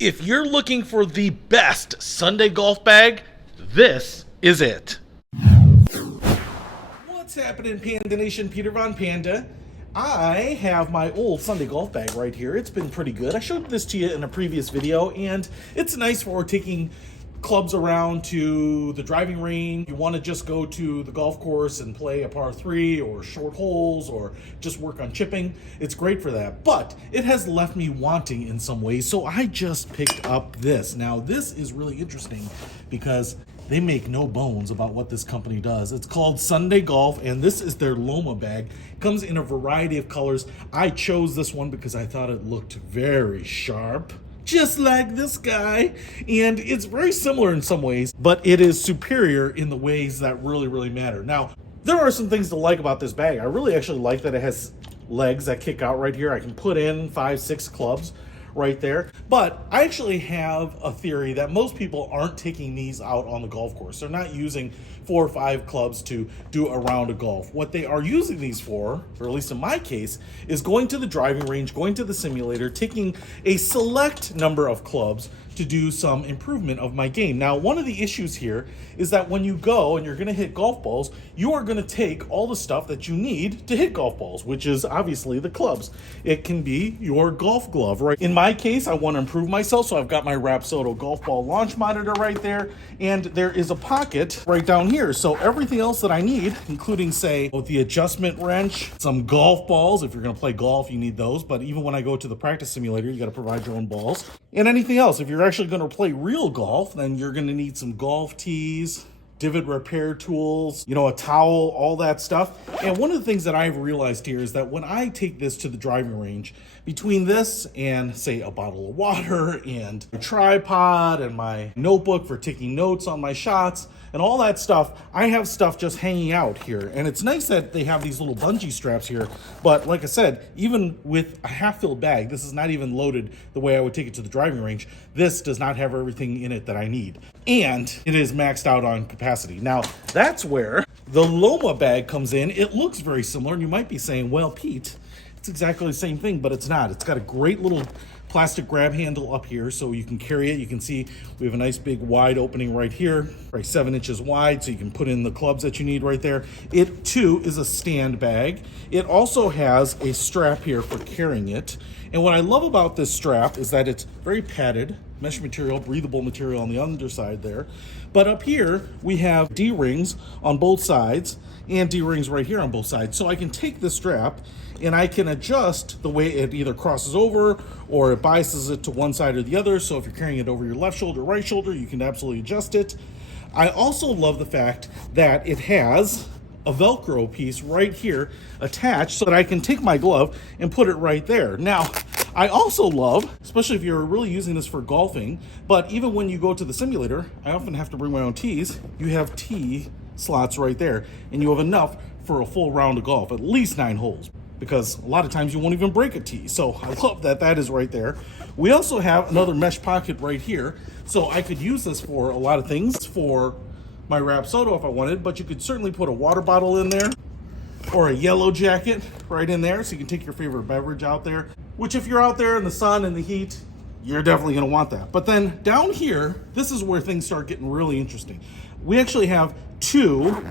If you're looking for the best Sunday golf bag, this is it. What's happening, Panda Nation? Peter Von Panda. I have my old Sunday golf bag right here. It's been pretty good. I showed this to you in a previous video, and it's nice for taking clubs around to the driving range. You want to just go to the golf course and play a par 3 or short holes or just work on chipping. It's great for that, but it has left me wanting in some ways, so I just picked up this. Now, this is really interesting because they make no bones about what this company does. It's called Sunday Golf, and this is their Loma bag. It comes in a variety of colors. I chose this one because I thought it looked very sharp, just like this guy, and it's very similar in some ways, but it is superior in the ways that really matter. Now, there are some things to like about this bag. I really actually like that it has legs that kick out right here. I can put in 5-6 clubs right there, but I actually have a theory that most people aren't taking these out on the golf course. They're not using 4 or 5 clubs to do a round of golf. What they are using these for, or at least in my case, is going to the driving range, going to the simulator, taking a select number of clubs to do some improvement of my game. Now, one of the issues here is that when you go and you're going to hit golf balls, you are going to take all the stuff that you need to hit golf balls, which is obviously the clubs. It can be your golf glove, right? In my case, I want to improve myself, so I've got my Rapsodo golf ball launch monitor right there, and there is a pocket right down here. So everything else that I need, including, say, the adjustment wrench, some golf balls. If you're going to play golf, you need those, but even when I go to the practice simulator, you got to provide your own balls. And anything else. If you're actually going to play real golf, then you're going to need some golf tees, divot repair tools, a towel, all that stuff. And one of the things that I've realized here is that when I take this to the driving range, between this and, say, a bottle of water and a tripod and my notebook for taking notes on my shots and all that stuff, I have stuff just hanging out here. And it's nice that they have these little bungee straps here. But like I said, even with a half-filled bag, this is not even loaded the way I would take it to the driving range. This does not have everything in it that I need. And it is maxed out on capacity. Now, that's where the Loma bag comes in. It looks very similar, and you might be saying, well, Pete, it's exactly the same thing, but it's not. It's got a great little plastic grab handle up here so you can carry it. You can see we have a nice big wide opening right here, right 7 inches wide, so you can put in the clubs that you need right there. It too is a stand bag. It also has a strap here for carrying it. And what I love about this strap is that it's very padded, mesh material, breathable material on the underside there. But up here, we have D-rings on both sides and D-rings right here on both sides. So I can take this strap and I can adjust the way it either crosses over or it biases it to one side or the other. So if you're carrying it over your left shoulder, right shoulder, you can absolutely adjust it. I also love the fact that it has a Velcro piece right here attached so that I can take my glove and put it right there. Now, I also love, especially if you're really using this for golfing, but even when you go to the simulator, I often have to bring my own tees. You have tee slots right there, and you have enough for a full round of golf, at least 9 holes, because a lot of times you won't even break a tee. So I love that that is right there. We also have another mesh pocket right here, so I could use this for a lot of things, for my Rapsodo if I wanted, but you could certainly put a water bottle in there or a yellow jacket right in there, so you can take your favorite beverage out there, which if you're out there in the sun and the heat, you're definitely going to want that. But then down here, this is where things start getting really interesting. We actually have 2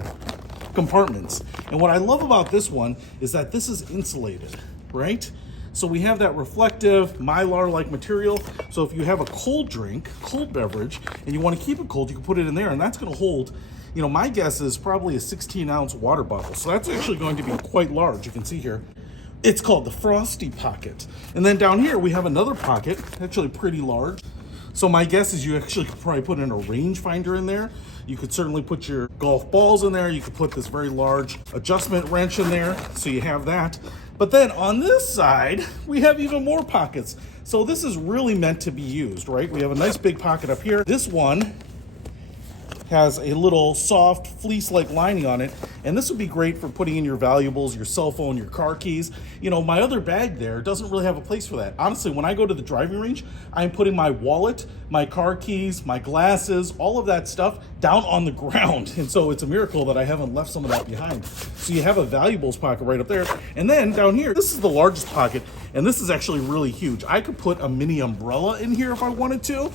compartments, and what I love about this one is that this is insulated, right? So we have that reflective Mylar-like material. So if you have a cold drink, cold beverage, and you want to keep it cold, you can put it in there, and that's going to hold, my guess is probably a 16-ounce water bottle. So that's actually going to be quite large. You can see here. It's called the Frosty pocket. And then down here, we have another pocket, actually pretty large. So my guess is you actually could probably put in a rangefinder in there. You could certainly put your golf balls in there. You could put this very large adjustment wrench in there, so you have that. But then on this side, we have even more pockets. So this is really meant to be used, right? We have a nice big pocket up here. This one has a little soft fleece-like lining on it, and this would be great for putting in your valuables, your cell phone, your car keys. My other bag there doesn't really have a place for that. Honestly, when I go to the driving range, I'm putting my wallet, my car keys, my glasses, all of that stuff down on the ground. And so it's a miracle that I haven't left some of that behind. So you have a valuables pocket right up there. And then down here, this is the largest pocket, and this is actually really huge. I could put a mini umbrella in here if I wanted to.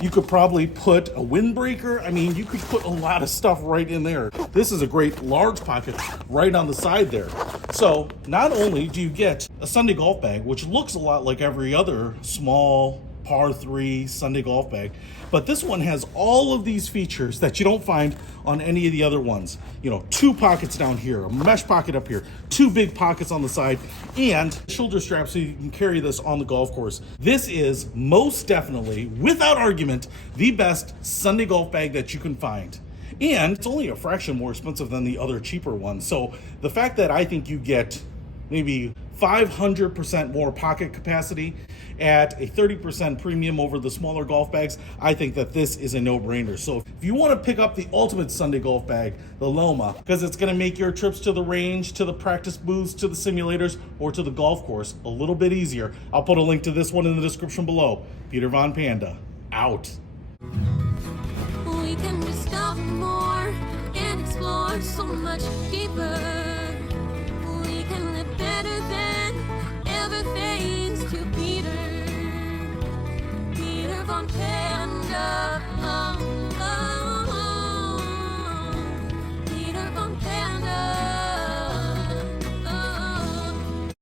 You could probably put a windbreaker. I mean, you could put a lot of stuff right in there. This is a great large pocket right on the side there. So not only do you get a Sunday golf bag, which looks a lot like every other small par 3 Sunday golf bag, but this one has all of these features that you don't find on any of the other ones. You know, 2 pockets down here, a mesh pocket up here, 2 big pockets on the side, and shoulder strap so you can carry this on the golf course. This is most definitely, without argument, the best Sunday golf bag that you can find. And it's only a fraction more expensive than the other cheaper ones. So the fact that I think you get maybe 500% more pocket capacity at a 30% premium over the smaller golf bags, I think that this is a no-brainer. So if you want to pick up the ultimate Sunday golf bag, the Loma, because it's going to make your trips to the range, to the practice booths, to the simulators, or to the golf course a little bit easier, I'll put a link to this one in the description below. Peter Von Panda, out. We can discover more and explore so much deeper. We can live better than ever face.